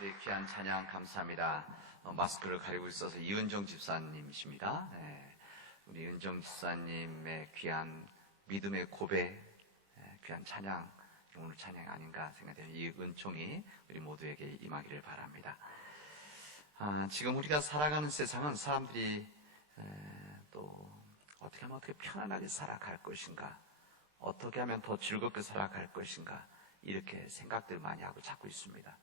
우리 귀한 찬양 감사합니다. 마스크를 가리고 있어서 이은정 집사님이십니다. 네, 우리 은정 집사님의 귀한 믿음의 고백, 귀한 찬양, 오늘 찬양 아닌가 생각되는 이 은총이 우리 모두에게 임하기를 바랍니다. 지금 우리가 살아가는 세상은 사람들이 또 어떻게 하면 어떻게 편안하게 살아갈 것인가, 어떻게 하면 더 즐겁게 살아갈 것인가, 이렇게 생각들을 많이 하고 찾고 있습니다.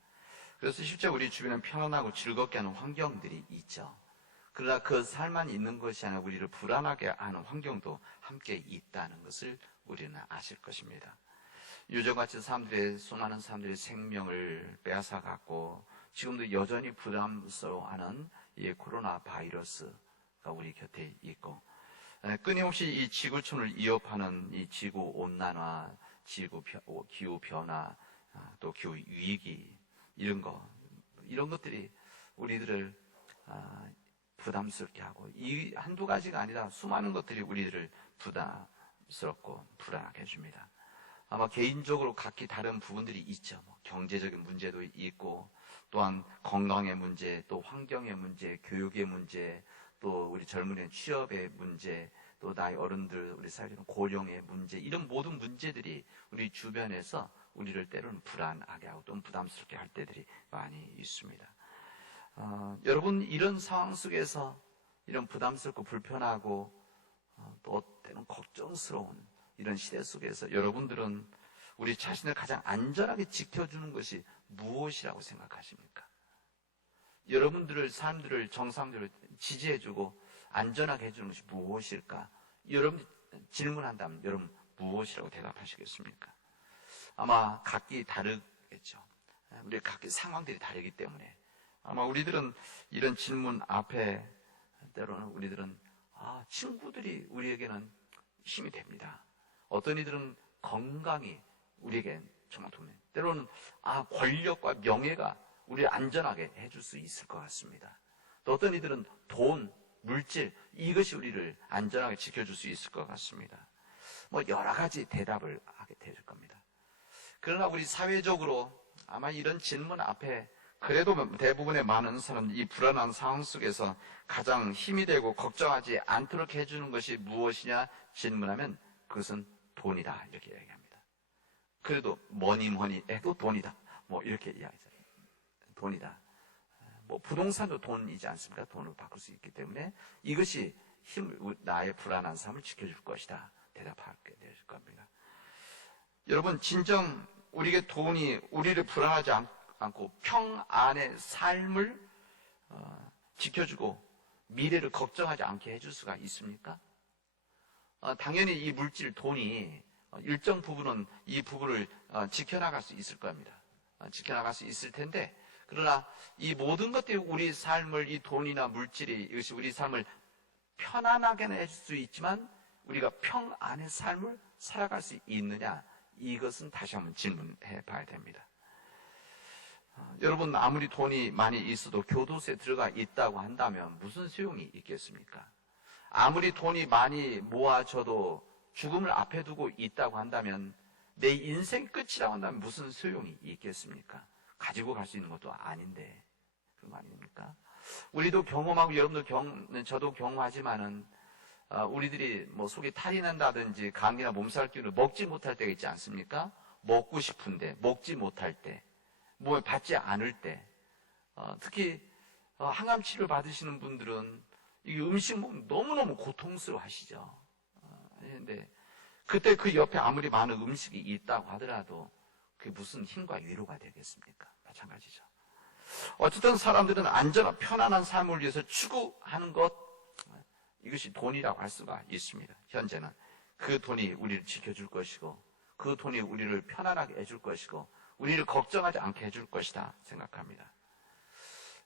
그래서 실제 우리 주변엔 편안하고 즐겁게 하는 환경들이 있죠. 그러나 그 삶만 있는 것이 아니라 우리를 불안하게 하는 환경도 함께 있다는 것을 우리는 아실 것입니다. 요즘같이 수많은 사람들의 생명을 빼앗아갔고 지금도 여전히 부담스러워하는 이 코로나 바이러스가 우리 곁에 있고, 끊임없이 이 지구촌을 위협하는 이 지구 온난화, 기후 변화, 또 기후 위기, 이런 것들이 우리들을 부담스럽게 하고, 이 한두 가지가 아니라 수많은 것들이 우리들을 부담스럽고 불안하게 해줍니다. 아마 개인적으로 각기 다른 부분들이 있죠. 경제적인 문제도 있고, 또한 건강의 문제, 또 환경의 문제, 교육의 문제, 또 우리 젊은이의 취업의 문제, 또 나이 어른들, 우리 사회적인 고령의 문제, 이런 모든 문제들이 우리 주변에서 우리를 때로는 불안하게 하고 또는 부담스럽게 할 때들이 많이 있습니다. 여러분, 이런 상황 속에서 이런 부담스럽고 불편하고 또 때로는 걱정스러운 이런 시대 속에서 여러분들은 우리 자신을 가장 안전하게 지켜주는 것이 무엇이라고 생각하십니까? 여러분들을, 사람들을 정상적으로 지지해주고 안전하게 해주는 것이 무엇일까? 여러분 질문한다면 여러분 무엇이라고 대답하시겠습니까? 아마 각기 다르겠죠. 우리 각기 상황들이 다르기 때문에 아마 우리들은 이런 질문 앞에 때로는 우리들은 친구들이 우리에게는 힘이 됩니다. 어떤 이들은 건강이 우리에게 정말 도움이 됩니다. 때로는 권력과 명예가 우리를 안전하게 해줄 수 있을 것 같습니다. 또 어떤 이들은 돈, 물질, 이것이 우리를 안전하게 지켜줄 수 있을 것 같습니다. 여러 가지 대답을 하게 될 겁니다. 그러나 우리 사회적으로 아마 이런 질문 앞에 그래도 대부분의 많은 사람들이 이 불안한 상황 속에서 가장 힘이 되고 걱정하지 않도록 해주는 것이 무엇이냐 질문하면 그것은 돈이다, 이렇게 이야기합니다. 그래도 뭐니 해도 돈이다, 이렇게 이야기하죠. 돈이다. 부동산도 돈이지 않습니까? 돈으로 바꿀 수 있기 때문에 이것이 나의 불안한 삶을 지켜줄 것이다, 대답하게 될 겁니다. 여러분, 진정 우리에게 돈이 우리를 불안하지 않고 평안의 삶을 지켜주고 미래를 걱정하지 않게 해줄 수가 있습니까? 당연히 이 물질, 돈이 일정 부분은 이 부분을 지켜나갈 수 있을 겁니다. 지켜나갈 수 있을 텐데, 그러나 이 모든 것들이 우리 삶을, 이 돈이나 물질이 이것이 우리 삶을 편안하게는 해줄 수 있지만 우리가 평안의 삶을 살아갈 수 있느냐, 이것은 다시 한번 질문해 봐야 됩니다. 여러분, 아무리 돈이 많이 있어도 교도소에 들어가 있다고 한다면 무슨 소용이 있겠습니까? 아무리 돈이 많이 모아져도 죽음을 앞에 두고 있다고 한다면, 내 인생 끝이라고 한다면 무슨 소용이 있겠습니까? 가지고 갈 수 있는 것도 아닌데, 그런 거 아닙니까? 우리도 경험하고 여러분도 저도 경험하지만은 우리들이 속이 탈이 난다든지 감기나 몸살 기운을 먹지 못할 때가 있지 않습니까? 먹고 싶은데 먹지 못할 때, 몸에 받지 않을 때, 특히 항암 치료 받으시는 분들은 이 음식 먹으면 너무너무 고통스러워 하시죠. 근데 그때 그 옆에 아무리 많은 음식이 있다고 하더라도 그게 무슨 힘과 위로가 되겠습니까? 마찬가지죠. 어쨌든 사람들은 안전한 편안한 삶을 위해서 추구하는 것, 이것이 돈이라고 할 수가 있습니다. 현재는 그 돈이 우리를 지켜줄 것이고, 그 돈이 우리를 편안하게 해줄 것이고, 우리를 걱정하지 않게 해줄 것이다 생각합니다.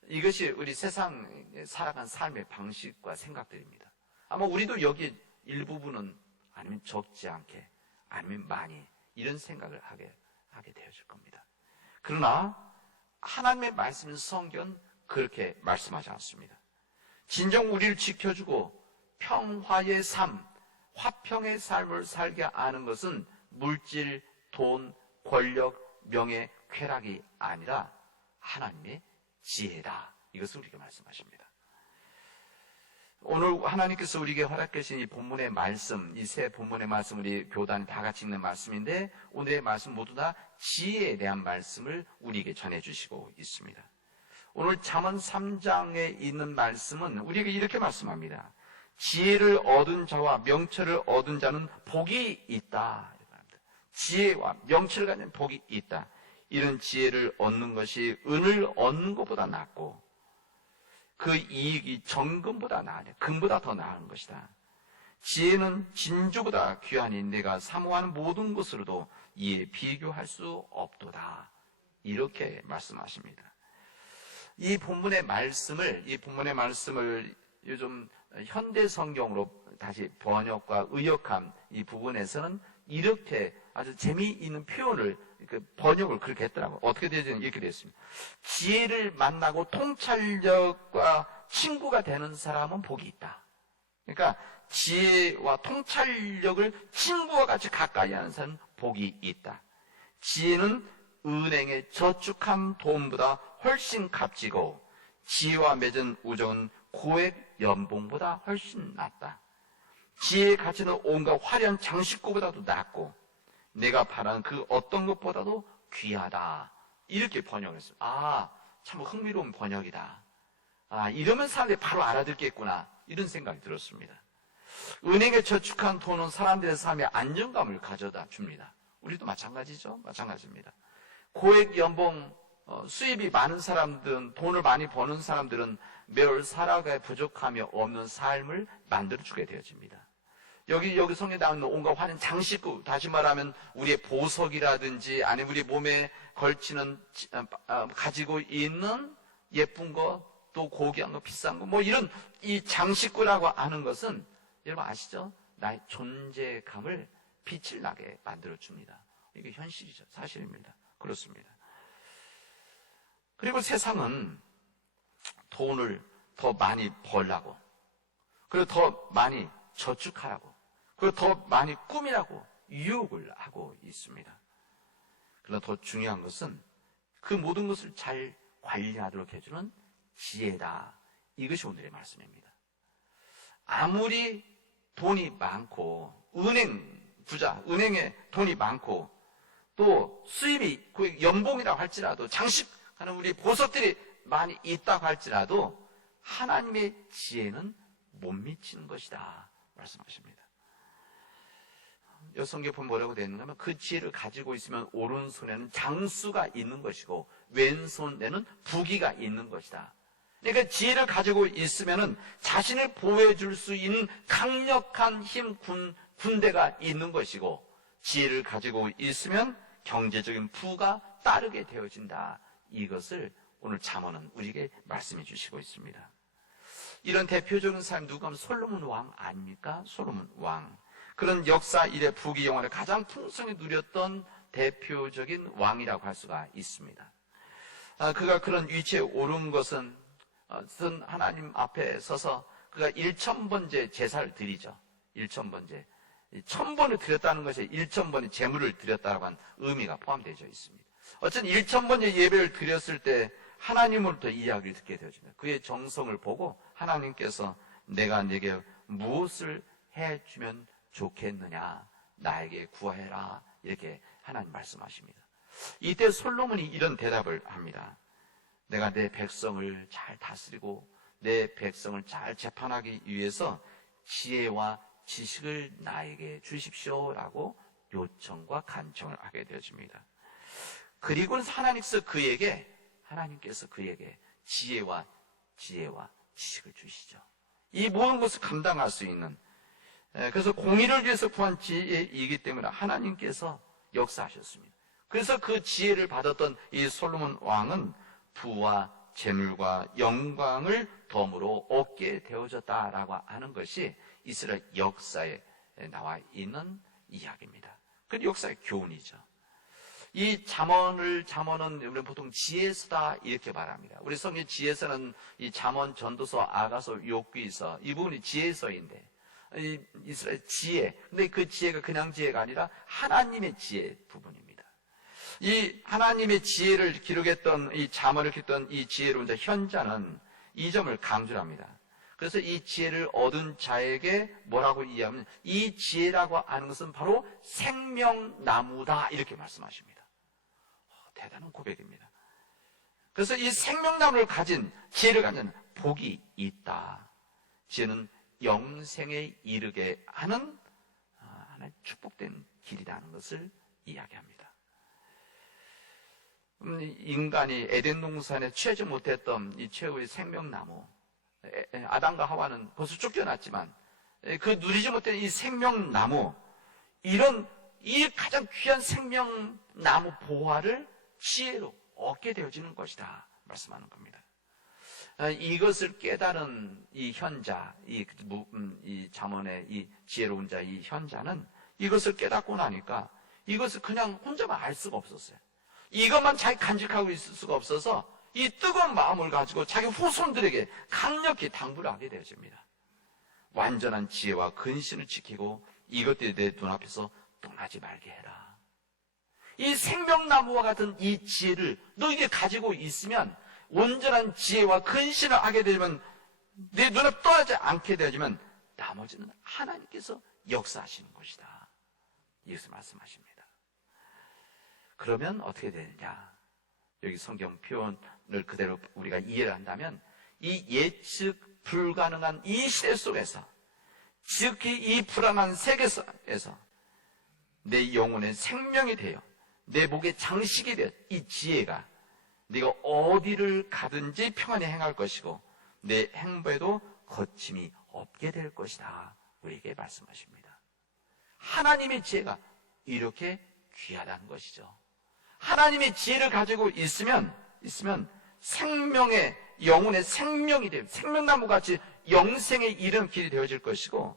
이것이 우리 세상에 살아간 삶의 방식과 생각들입니다. 아마 우리도 여기 일부분은 아니면 적지 않게, 아니면 많이 이런 생각을 하게 되어질 겁니다. 그러나 하나님의 말씀, 성경은 그렇게 말씀하지 않습니다. 진정 우리를 지켜주고 평화의 삶, 화평의 삶을 살게 하는 것은 물질, 돈, 권력, 명예, 쾌락이 아니라 하나님의 지혜다. 이것을 우리에게 말씀하십니다. 오늘 하나님께서 우리에게 허락하신 이 본문의 말씀, 이 세 본문의 말씀, 우리 교단이 다 같이 읽는 말씀인데, 오늘의 말씀 모두 다 지혜에 대한 말씀을 우리에게 전해주시고 있습니다. 오늘 잠언 3장에 있는 말씀은 우리에게 이렇게 말씀합니다. 지혜를 얻은 자와 명철을 얻은 자는 복이 있다. 지혜와 명철을 가진 복이 있다. 이런 지혜를 얻는 것이 은을 얻는 것보다 낫고, 그 이익이 정금보다 나으냐, 금보다 더 나은 것이다. 지혜는 진주보다 귀하니 내가 사모하는 모든 것으로도 이에 비교할 수 없도다. 이렇게 말씀하십니다. 이 본문의 말씀을 요즘 현대 성경으로 다시 번역과 의역한 이 부분에서는 이렇게 아주 재미있는 표현을, 번역을 그렇게 했더라고요. 어떻게 되죠? 이렇게 됐습니다. 지혜를 만나고 통찰력과 친구가 되는 사람은 복이 있다. 그러니까 지혜와 통찰력을 친구와 같이 가까이 하는 사람은 복이 있다. 지혜는 은행에 저축한 돈보다 훨씬 값지고, 지혜와 맺은 우정은 고액 연봉보다 훨씬 낫다. 지혜의 가치는 온갖 화려한 장식구보다도 낫고, 내가 바라는 그 어떤 것보다도 귀하다. 이렇게 번역했어요. 참 흥미로운 번역이다. 이러면 사람들이 바로 알아듣겠구나. 이런 생각이 들었습니다. 은행에 저축한 돈은 사람들의 삶에 안정감을 가져다 줍니다. 우리도 마찬가지죠. 마찬가지입니다. 고액 연봉, 수입이 많은 사람들은, 돈을 많이 버는 사람들은 매월 살아가야 부족함이 없는 삶을 만들어주게 되어집니다. 여기 성경에 나오는 온갖 화려한 장식구, 다시 말하면 우리의 보석이라든지 아니면 우리 몸에 걸치는, 가지고 있는 예쁜 거, 또 고귀한 거, 비싼 거, 이런 이 장식구라고 하는 것은 여러분 아시죠? 나의 존재감을 빛을 나게 만들어줍니다. 이게 현실이죠. 사실입니다. 그렇습니다. 그리고 세상은 돈을 더 많이 벌라고, 그리고 더 많이 저축하라고, 그리고 더 많이 꾸미라고 유혹을 하고 있습니다. 그러나 더 중요한 것은 그 모든 것을 잘 관리하도록 해주는 지혜다. 이것이 오늘의 말씀입니다. 아무리 돈이 많고, 은행에 돈이 많고, 또 수입이 연봉이라고 할지라도, 장식하는 우리 보석들이 많이 있다고 할지라도 하나님의 지혜는 못 미치는 것이다 말씀하십니다. 성경에 보면 뭐라고 되어 있는가 하면, 그 지혜를 가지고 있으면 오른손에는 장수가 있는 것이고 왼손에는 부귀가 있는 것이다. 그러니까 지혜를 가지고 있으면 자신을 보호해 줄 수 있는 강력한 힘, 군대가 있는 것이고, 지혜를 가지고 있으면 경제적인 부가 따르게 되어진다. 이것을 오늘 잠언은 우리에게 말씀해 주시고 있습니다. 이런 대표적인 사람 누가 하면 솔로몬 왕 아닙니까? 솔로몬 왕. 그런 역사 이래 부귀 영화를 가장 풍성히 누렸던 대표적인 왕이라고 할 수가 있습니다. 그가 그런 위치에 오른 것은 하나님 앞에 서서 그가 1000번째 제사를 드리죠. 1000번째. 1000번을 드렸다는 것에 1000번의 제물을 드렸다고 한 의미가 포함되어 있습니다. 어쨌든 1000번의 예배를 드렸을 때 하나님으로부터 이야기를 듣게 되어집니다. 그의 정성을 보고 하나님께서 내가 네게 무엇을 해주면 좋겠느냐, 나에게 구하해라, 이렇게 하나님 말씀하십니다. 이때 솔로몬이 이런 대답을 합니다. 내가 내 백성을 잘 다스리고 내 백성을 잘 재판하기 위해서 지혜와 지식을 나에게 주십시오라고 요청과 간청을 하게 되어집니다. 그리고는 하나님께서 그에게 지혜와 지식을 주시죠. 이 모든 것을 감당할 수 있는, 그래서 공의를 위해서 구한 지혜이기 때문에 하나님께서 역사하셨습니다. 그래서 그 지혜를 받았던 이 솔로몬 왕은 부와 재물과 영광을 덤으로 얻게 되어졌다라고 하는 것이 이스라엘 역사에 나와 있는 이야기입니다. 그 역사의 교훈이죠. 이 잠언은 우리는 보통 지혜서다 이렇게 말합니다. 우리 성경 지혜서는 이 잠언, 전도서, 아가서, 욥기서 이 부분이 지혜서인데, 이 이스라엘 지혜. 근데 그 지혜가 그냥 지혜가 아니라 하나님의 지혜 부분입니다. 이 하나님의 지혜를 기록했던 이 잠언을 기록했던 이 지혜로운 자 현자는 이 점을 강조를 합니다. 그래서 이 지혜를 얻은 자에게 뭐라고 이해하면 이 지혜라고 하는 것은 바로 생명나무다 이렇게 말씀하십니다. 대단한 고백입니다. 그래서 이 생명나무를 가진 지혜를 가진 복이 있다. 지혜는 영생에 이르게 하는 하나의 축복된 길이라는 것을 이야기합니다. 인간이 에덴 동산에 취하지 못했던 이 최후의 생명나무, 아담과 하와는 벌써 쫓겨났지만 그 누리지 못한 이 생명나무, 이런 이 가장 귀한 생명나무 보화를 지혜로 얻게 되어지는 것이다 말씀하는 겁니다. 이것을 깨달은 이 현자, 이 잠언의 이 지혜로운 자, 이 현자는 이것을 깨닫고 나니까 이것을 그냥 혼자만 알 수가 없었어요. 이것만 자기 간직하고 있을 수가 없어서 이 뜨거운 마음을 가지고 자기 후손들에게 강력히 당부를 하게 되어집니다. 완전한 지혜와 근신을 지키고 이것들이 내 눈앞에서 떠나지 말게 해라. 이 생명나무와 같은 이 지혜를 너에게 가지고 있으면 온전한 지혜와 근신을 하게 되면 내 눈앞 떠나지 않게 되어지면 나머지는 하나님께서 역사하시는 것이다. 이것을 말씀하십니다. 그러면 어떻게 되느냐? 여기 성경 표현을 그대로 우리가 이해를 한다면 이 예측 불가능한 이 시대 속에서, 특히 이 불안한 세계에서 내 영혼의 생명이 되어 내 목의 장식이 되어 이 지혜가 네가 어디를 가든지 평안히 행할 것이고 내 행보에도 거침이 없게 될 것이다. 우리에게 말씀하십니다. 하나님의 지혜가 이렇게 귀하다는 것이죠. 하나님의 지혜를 가지고 있으면 생명의, 영혼의 생명이 되어 생명나무같이 영생에 이르는 길이 되어질 것이고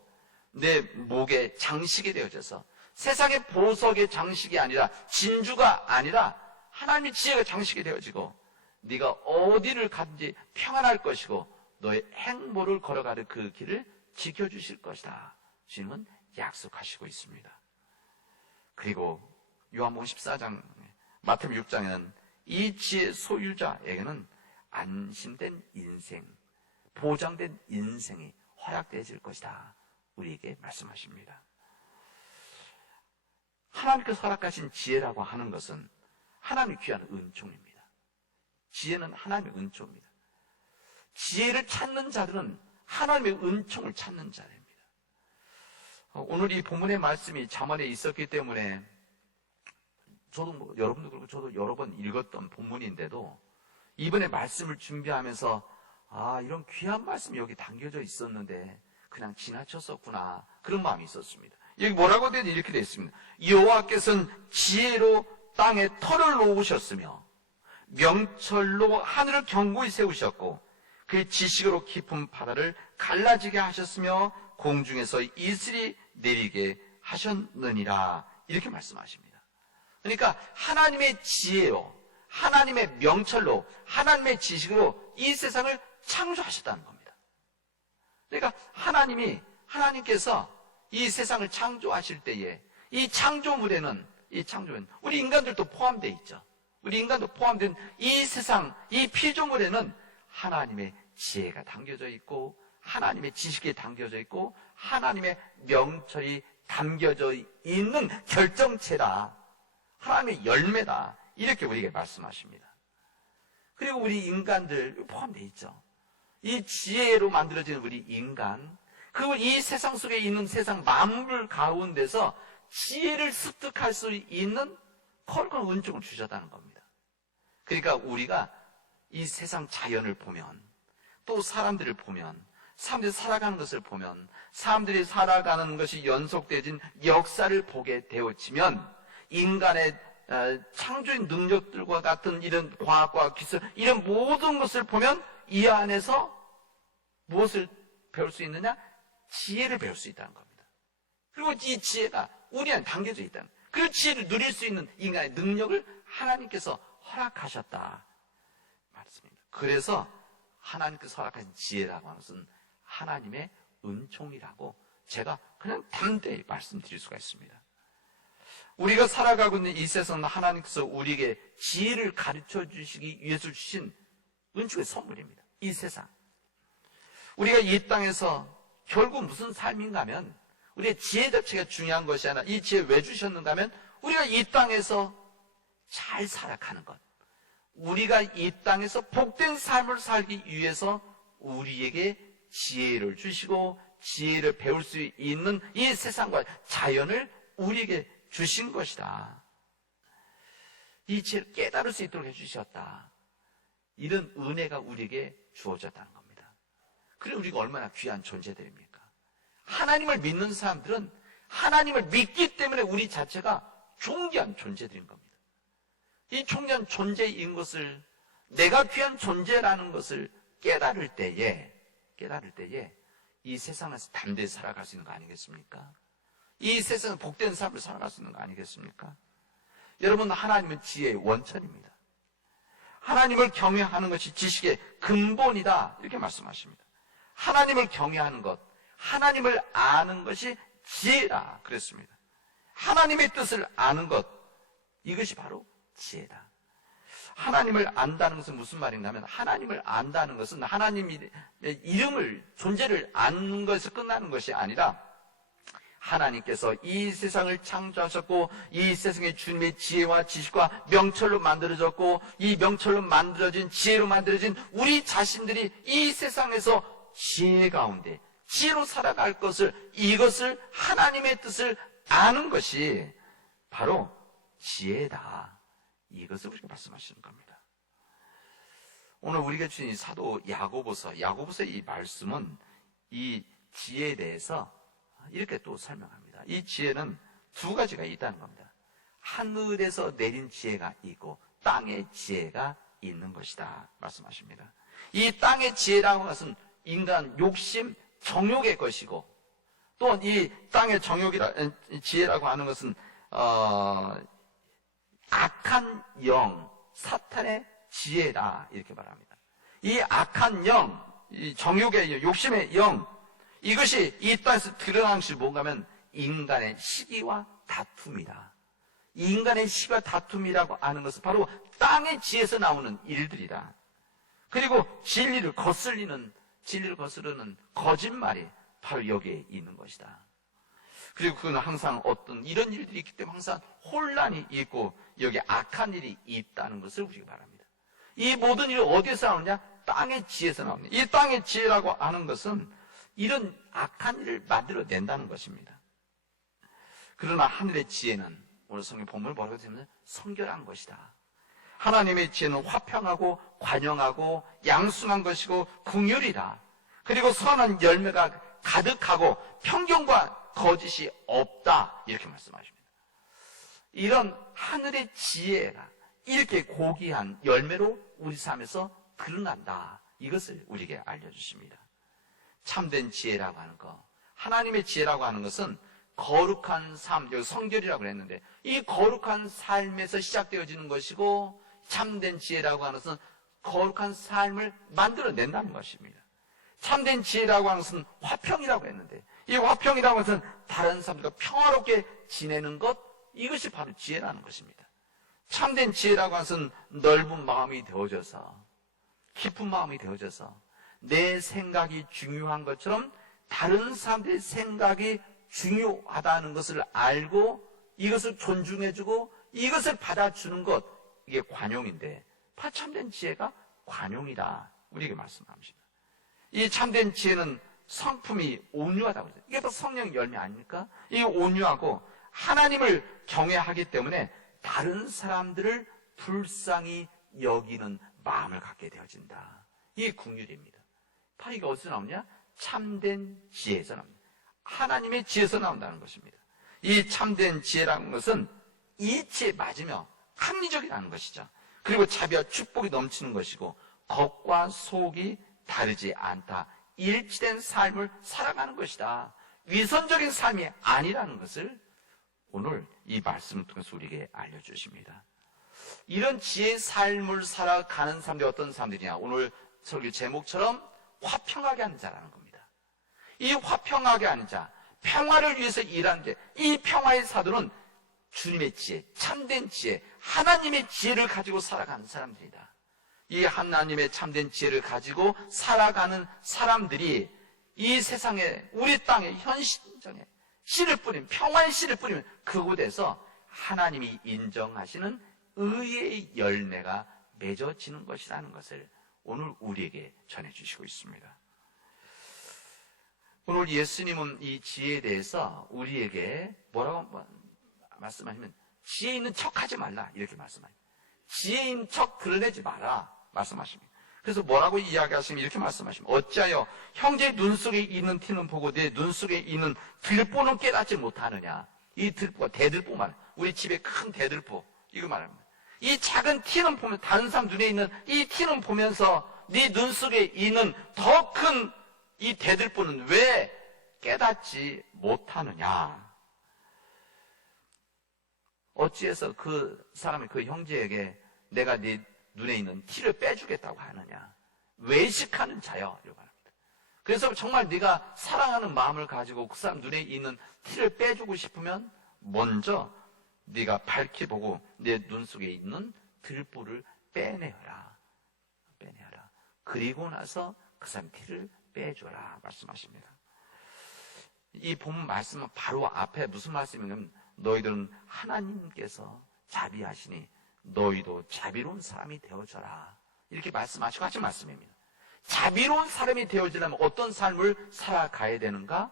내 목에 장식이 되어져서 세상의 보석의 장식이 아니라 진주가 아니라 하나님의 지혜가 장식이 되어지고 네가 어디를 가든지 평안할 것이고 너의 행보를 걸어가는 그 길을 지켜주실 것이다. 주님은 약속하시고 있습니다. 그리고 요한복음 14장, 마태복음 6장에는 이 지혜 소유자에게는 안심된 인생, 보장된 인생이 허락되어질 것이다. 우리에게 말씀하십니다. 하나님께서 허락하신 지혜라고 하는 것은 하나님의 귀한 은총입니다. 지혜는 하나님의 은총입니다. 지혜를 찾는 자들은 하나님의 은총을 찾는 자입니다. 오늘 이 본문의 말씀이 잠언에 있었기 때문에 저도 여러분도 그렇고 저도 여러 번 읽었던 본문인데도 이번에 말씀을 준비하면서 이런 귀한 말씀이 여기 담겨져 있었는데 그냥 지나쳤었구나, 그런 마음이 있었습니다. 여기 뭐라고 되어 이렇게 되어 있습니다. 여호와께서는 지혜로 땅에 터를 놓으셨으며 명철로 하늘을 견고히 세우셨고 그의 지식으로 깊은 바다를 갈라지게 하셨으며 공중에서 이슬이 내리게 하셨느니라. 이렇게 말씀하십니다. 그러니까 하나님의 지혜로, 하나님의 명철로, 하나님의 지식으로 이 세상을 창조하셨다는 겁니다. 그러니까 하나님께서 이 세상을 창조하실 때에 이 창조물에는 우리 인간들도 포함되어 있죠. 우리 인간도 포함된 이 세상, 이 피조물에는 하나님의 지혜가 담겨져 있고 하나님의 지식이 담겨져 있고 하나님의 명철이 담겨져 있는 결정체다. 하나님의 열매다. 이렇게 우리에게 말씀하십니다. 그리고 우리 인간들 포함되어 있죠. 이 지혜로 만들어진 우리 인간, 그리고 이 세상 속에 있는 세상 만물 가운데서 지혜를 습득할 수 있는 거룩한 은총을 주셨다는 겁니다. 그러니까 우리가 이 세상 자연을 보면, 또 사람들을 보면, 사람들이 살아가는 것을 보면, 사람들이 살아가는 것이 연속되어진 역사를 보게 되어지면 인간의 창조의 능력들과 같은 이런 과학과 기술, 이런 모든 것을 보면 이 안에서 무엇을 배울 수 있느냐? 지혜를 배울 수 있다는 겁니다. 그리고 이 지혜가 우리 안에 담겨져 있다는, 그 지혜를 누릴 수 있는 인간의 능력을 하나님께서 허락하셨다 말씀입니다. 그래서 하나님께서 허락하신 지혜라고 하는 것은 하나님의 은총이라고 제가 그냥 담대히 말씀드릴 수가 있습니다. 우리가 살아가고 있는 이 세상은 하나님께서 우리에게 지혜를 가르쳐 주시기 위해서 주신 은총의 선물입니다. 이 세상. 우리가 이 땅에서 결국 무슨 삶인가 하면 우리의 지혜 자체가 중요한 것이 아니라 이 지혜 왜 주셨는가 하면 우리가 이 땅에서 잘 살아가는 것. 우리가 이 땅에서 복된 삶을 살기 위해서 우리에게 지혜를 주시고 지혜를 배울 수 있는 이 세상과 자연을 우리에게 주신 것이다. 이 지혜를 깨달을 수 있도록 해주셨다. 이런 은혜가 우리에게 주어졌다는 겁니다. 그래 우리가 얼마나 귀한 존재들입니까? 하나님을 믿는 사람들은 하나님을 믿기 때문에 우리 자체가 존귀한 존재들인 겁니다. 이 존귀한 존재인 것을, 내가 귀한 존재라는 것을 깨달을 때에 이 세상에서 담대히 살아갈 수 있는 거 아니겠습니까? 이 세상은 복된 삶을 살아갈 수 있는 거 아니겠습니까? 여러분, 하나님은 지혜의 원천입니다. 하나님을 경외하는 것이 지식의 근본이다, 이렇게 말씀하십니다. 하나님을 경외하는 것, 하나님을 아는 것이 지혜다 그랬습니다. 하나님의 뜻을 아는 것, 이것이 바로 지혜다. 하나님을 안다는 것은 무슨 말인가 하면, 하나님을 안다는 것은 하나님의 이름을, 존재를 아는 것에서 끝나는 것이 아니라 하나님께서 이 세상을 창조하셨고 이 세상의 주님의 지혜와 지식과 명철로 만들어졌고 이 명철로 만들어진, 지혜로 만들어진 우리 자신들이 이 세상에서 지혜 가운데 지혜로 살아갈 것을, 이것을, 하나님의 뜻을 아는 것이 바로 지혜다. 이것을 우리가 말씀하시는 겁니다. 오늘 우리가 주신 이 사도 야고보서의 이 말씀은 이 지혜에 대해서 이렇게 또 설명합니다. 이 지혜는 두 가지가 있다는 겁니다. 하늘에서 내린 지혜가 있고 땅의 지혜가 있는 것이다 말씀하십니다. 이 땅의 지혜라고 하는 것은 인간 욕심, 정욕의 것이고, 또 이 땅의 지혜라고 하는 것은 악한 영, 사탄의 지혜다 이렇게 말합니다. 이 악한 영, 이 정욕의 욕심의 영, 이것이 이 땅에서 드러나는 것이 뭔가 하면 인간의 시기와 다툼이다. 이 인간의 시기와 다툼이라고 하는 것은 바로 땅의 지혜에서 나오는 일들이다. 그리고 진리를 거스르는 거짓말이 바로 여기에 있는 것이다. 그리고 그건 항상 어떤 이런 일들이 있기 때문에 항상 혼란이 있고 여기에 악한 일이 있다는 것을 우리가 말합니다. 이 모든 일이 어디에서 나오느냐? 땅의 지혜에서 나옵니다. 이 땅의 지혜라고 하는 것은 이런 악한 일을 만들어낸다는 것입니다. 그러나 하늘의 지혜는 오늘 성경 본문을 뭐라고 했냐면 성결한 것이다. 하나님의 지혜는 화평하고 관용하고 양순한 것이고 긍휼이다. 그리고 선한 열매가 가득하고 편견과 거짓이 없다. 이렇게 말씀하십니다. 이런 하늘의 지혜가 이렇게 고귀한 열매로 우리 삶에서 드러난다. 이것을 우리에게 알려주십니다. 참된 지혜라고 하는 것, 하나님의 지혜라고 하는 것은 거룩한 삶, 여기 성결이라고 했는데 이 거룩한 삶에서 시작되어지는 것이고, 참된 지혜라고 하는 것은 거룩한 삶을 만들어낸다는 것입니다. 참된 지혜라고 하는 것은 화평이라고 했는데 이 화평이라고 하는 것은 다른 사람들과 평화롭게 지내는 것, 이것이 바로 지혜라는 것입니다. 참된 지혜라고 하는 것은 넓은 마음이 되어져서, 깊은 마음이 되어져서 내 생각이 중요한 것처럼 다른 사람들의 생각이 중요하다는 것을 알고 이것을 존중해주고 이것을 받아주는 것, 이게 관용인데 바로 참된 지혜가 관용이다 우리에게 말씀합니다. 이 참된 지혜는 성품이 온유하다고 했어요. 이게 또 성령 열매 아닙니까? 이 온유하고 하나님을 경외하기 때문에 다른 사람들을 불쌍히 여기는 마음을 갖게 되어진다. 이게 긍휼입니다. 바로 이게 어디서 나오냐? 참된 지혜에서 나옵니다. 하나님의 지혜에서 나온다는 것입니다. 이 참된 지혜라는 것은 이치에 맞으며 합리적이라는 것이죠. 그리고 자비와 축복이 넘치는 것이고 겉과 속이 다르지 않다. 일치된 삶을 살아가는 것이다. 위선적인 삶이 아니라는 것을 오늘 이 말씀을 통해서 우리에게 알려주십니다. 이런 지혜의 삶을 살아가는 사람들이 어떤 사람들이냐? 오늘 설교 제목처럼 화평하게 하는 자라는 겁니다. 이 화평하게 하는 자, 평화를 위해서 일하는 자, 이 평화의 사도는 주님의 지혜, 참된 지혜, 하나님의 지혜를 가지고 살아가는 사람들이다. 이 하나님의 참된 지혜를 가지고 살아가는 사람들이 이 세상에, 우리 땅에, 현실정에 씨를 뿌리면, 평화의 씨를 뿌리면 그곳에서 하나님이 인정하시는 의의 열매가 맺어지는 것이라는 것을 오늘 우리에게 전해주시고 있습니다. 오늘 예수님은 이 지혜에 대해서 우리에게 뭐라고 말씀하시면, 지혜 있는 척하지 말라 이렇게 말씀하십니다. 지혜인 척 드러내지 마라 말씀하십니다. 그래서 뭐라고 이야기하시면 이렇게 말씀하십니다. 어찌하여 형제의 눈 속에 있는 티는 보고 내 눈 속에 있는 들보는 깨닫지 못하느냐. 이 들보가 대들보만, 우리 집에 큰 대들보 이거 말합니다. 이 작은 티는 보면, 다른 사람 눈에 있는 이 티는 보면서 네 눈 속에 있는 더 큰 이 대들보는 왜 깨닫지 못하느냐. 어찌해서 그 사람이 그 형제에게 내가 네 눈에 있는 티를 빼주겠다고 하느냐. 외식하는 자여 이렇게 말합니다. 그래서 정말 네가 사랑하는 마음을 가지고 그 사람 눈에 있는 티를 빼주고 싶으면 먼저 네가 밝히 보고 내 눈 속에 있는 들보를 빼내어라. 그리고 나서 그 사람 티를 빼줘라 말씀하십니다. 이 본 말씀은 바로 앞에 무슨 말씀이냐면, 너희들은 하나님께서 자비하시니 너희도 자비로운 사람이 되어져라 이렇게 말씀하시고 하신 말씀입니다. 자비로운 사람이 되어지려면 어떤 삶을 살아가야 되는가?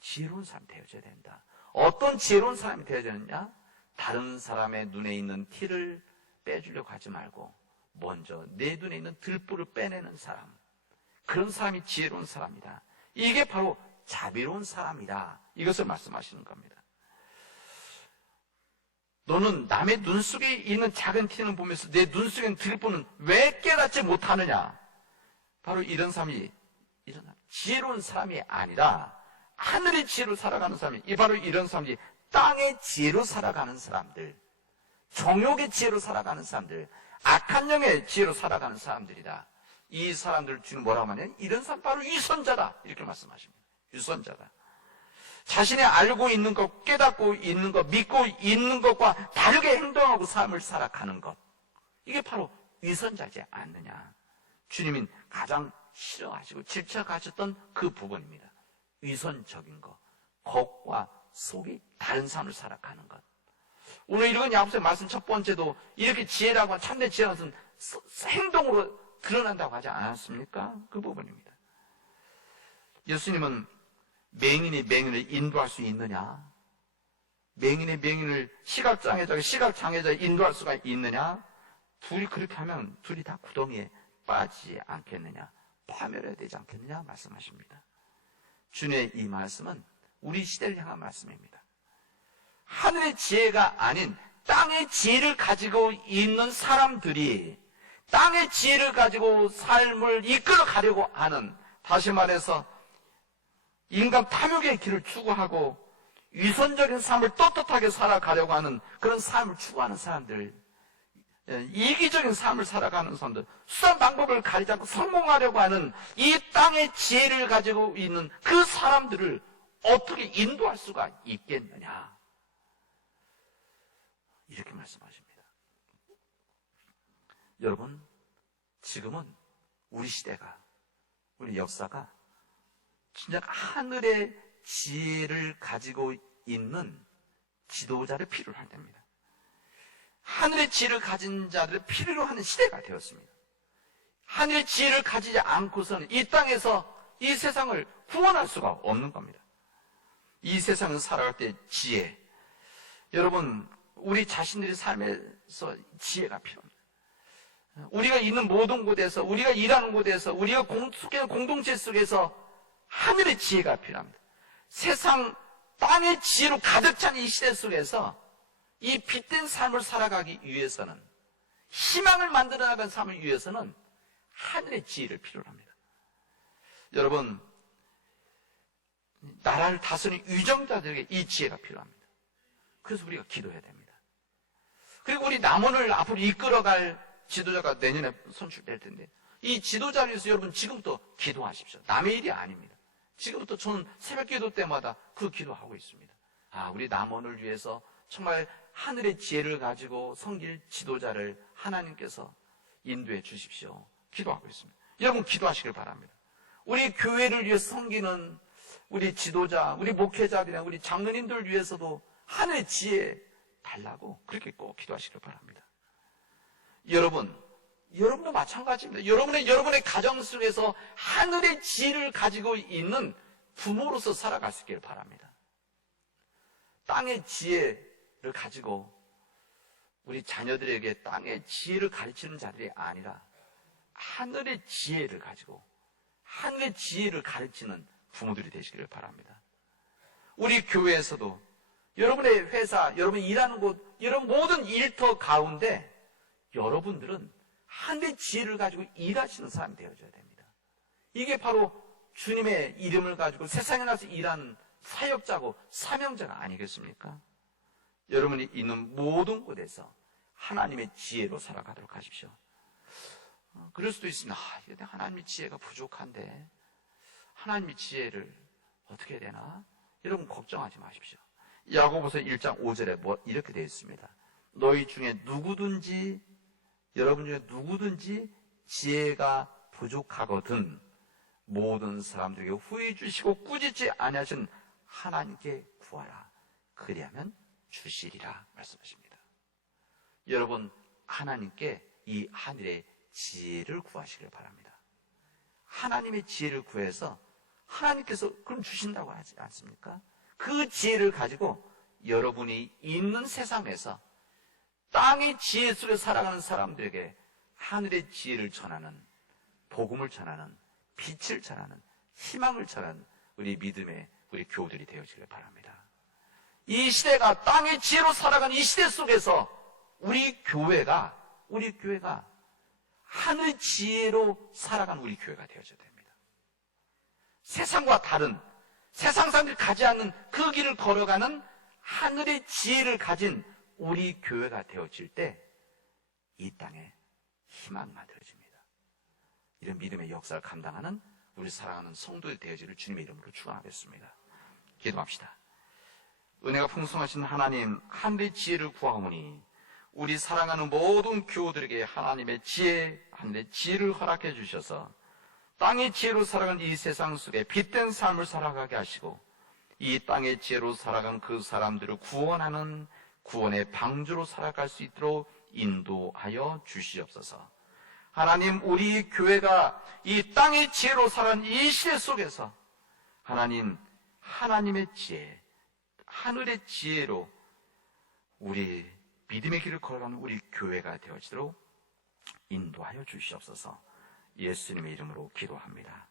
지혜로운 사람이 되어져야 된다. 어떤 지혜로운 사람이 되어져야 되느냐? 다른 사람의 눈에 있는 티를 빼주려고 하지 말고 먼저 내 눈에 있는 들보를 빼내는 사람, 그런 사람이 지혜로운 사람이다. 이게 바로 자비로운 사람이다. 이것을 말씀하시는 겁니다. 너는 남의 눈 속에 있는 작은 티는 보면서 내 눈 속에 있는 들보는 왜 깨닫지 못하느냐? 바로 이런 사람이 지혜로운 사람이 아니라 하늘의 지혜로 살아가는 사람이, 바로 이런 사람이 땅의 지혜로 살아가는 사람들, 정욕의 지혜로 살아가는 사람들, 악한 영의 지혜로 살아가는 사람들이다. 이 사람들을 주는 뭐라고 하냐면, 이런 사람 바로 유선자다 이렇게 말씀하십니다. 유선자다. 자신이 알고 있는 것, 깨닫고 있는 것, 믿고 있는 것과 다르게 행동하고 삶을 살아가는 것, 이게 바로 위선자지 않느냐. 주님이 가장 싫어하시고 질책하셨던 그 부분입니다. 위선적인 것, 겉과 속이 다른 삶을 살아가는 것. 오늘 읽은 야고보서 말씀 첫 번째도 이렇게 지혜라고, 참된 지혜라는 것은 행동으로 드러난다고 하지 않았습니까? 그 부분입니다. 예수님은 맹인이 맹인을 인도할 수 있느냐? 맹인이 맹인을, 시각장애자가 시각장애자를 인도할 수가 있느냐? 둘이 그렇게 하면 둘이 다 구덩이에 빠지지 않겠느냐? 파멸해야 되지 않겠느냐? 말씀하십니다. 주님의 이 말씀은 우리 시대를 향한 말씀입니다. 하늘의 지혜가 아닌 땅의 지혜를 가지고 있는 사람들이 땅의 지혜를 가지고 삶을 이끌어 가려고 하는, 다시 말해서 인간 탐욕의 길을 추구하고 위선적인 삶을 떳떳하게 살아가려고 하는 그런 삶을 추구하는 사람들, 이기적인 삶을 살아가는 사람들, 수단 방법을 가리지 않고 성공하려고 하는 이 땅의 지혜를 가지고 있는 그 사람들을 어떻게 인도할 수가 있겠느냐, 이렇게 말씀하십니다. 여러분, 지금은 우리 시대가, 우리 역사가 진짜 하늘의 지혜를 가지고 있는 지도자를 필요로 할 때입니다. 하늘의 지혜를 가진 자들을 필요로 하는 시대가 되었습니다. 하늘의 지혜를 가지지 않고서는 이 땅에서 이 세상을 구원할 수가 없는 겁니다. 이 세상을 살아갈 때 지혜, 여러분, 우리 자신들의 삶에서 지혜가 필요합니다. 우리가 있는 모든 곳에서, 우리가 일하는 곳에서, 우리가 공동체 속에서 하늘의 지혜가 필요합니다. 세상, 땅의 지혜로 가득 찬 이 시대 속에서 이 빛된 삶을 살아가기 위해서는, 희망을 만들어 나가는 삶을 위해서는 하늘의 지혜를 필요로 합니다. 여러분, 나라를 다스리는 위정자들에게 이 지혜가 필요합니다. 그래서 우리가 기도해야 됩니다. 그리고 우리 남원을 앞으로 이끌어갈 지도자가 내년에 선출될 텐데, 이 지도자를 위해서 여러분 지금부터 기도하십시오. 남의 일이 아닙니다. 지금부터 저는 새벽 기도 때마다 그 기도하고 있습니다. 우리 남원을 위해서 정말 하늘의 지혜를 가지고 섬길 지도자를 하나님께서 인도해 주십시오. 기도하고 있습니다. 여러분 기도하시길 바랍니다. 우리 교회를 위해 섬기는 우리 지도자, 우리 목회자들이나 우리 장로님들 위해서도 하늘의 지혜 달라고 그렇게 꼭 기도하시길 바랍니다. 여러분도 마찬가지입니다. 여러분의 가정 속에서 하늘의 지혜를 가지고 있는 부모로서 살아갈 수 있길 바랍니다. 땅의 지혜를 가지고 우리 자녀들에게 땅의 지혜를 가르치는 자들이 아니라 하늘의 지혜를 가지고 하늘의 지혜를 가르치는 부모들이 되시기를 바랍니다. 우리 교회에서도 여러분의 회사, 여러분 일하는 곳, 여러분 모든 일터 가운데 여러분들은 하늘의 지혜를 가지고 일하시는 사람이 되어줘야 됩니다. 이게 바로 주님의 이름을 가지고 세상에 나서 일하는 사역자고 사명자가 아니겠습니까? 여러분이 있는 모든 곳에서 하나님의 지혜로 살아가도록 하십시오. 그럴 수도 있습니다. 하나님의 지혜가 부족한데 하나님의 지혜를 어떻게 해야 되나? 여러분 걱정하지 마십시오. 야고보서 1장 5절에 이렇게 되어 있습니다. 너희 중에 여러분 중에 누구든지 지혜가 부족하거든 모든 사람들에게 후히 주시고 꾸짖지 아니하신 하나님께 구하라. 그리하면 주시리라 말씀하십니다. 여러분 하나님께 이 하늘의 지혜를 구하시길 바랍니다. 하나님의 지혜를 구해서 하나님께서 그럼 주신다고 하지 않습니까? 그 지혜를 가지고 여러분이 있는 세상에서 땅의 지혜 속에 살아가는 사람들에게 하늘의 지혜를 전하는, 복음을 전하는, 빛을 전하는, 희망을 전하는 우리 믿음의 우리 교우들이 되어지길 바랍니다. 이 시대가 땅의 지혜로 살아가는 이 시대 속에서 우리 교회가 하늘의 지혜로 살아가는 우리 교회가 되어져야 됩니다. 세상과 다른, 세상 사람들이 가지 않는 그 길을 걸어가는 하늘의 지혜를 가진 우리 교회가 되어질 때 이 땅에 희망이 만들어집니다. 이런 믿음의 역사를 감당하는 우리 사랑하는 성도의 되어지를 주님의 이름으로 축원하겠습니다. 기도합시다. 은혜가 풍성하신 하나님, 하늘의 지혜를 구하오니 우리 사랑하는 모든 교우들에게 하나님의 지혜, 하늘의 지혜를 허락해 주셔서 땅의 지혜로 살아가는 이 세상 속에 빛된 삶을 살아가게 하시고 이 땅의 지혜로 살아간 그 사람들을 구원하는 구원의 방주로 살아갈 수 있도록 인도하여 주시옵소서. 하나님, 우리 교회가 이 땅의 지혜로 살아가는 이 시대 속에서 하나님의 지혜, 하늘의 지혜로 우리 믿음의 길을 걸어가는 우리 교회가 되어지도록 인도하여 주시옵소서. 예수님의 이름으로 기도합니다.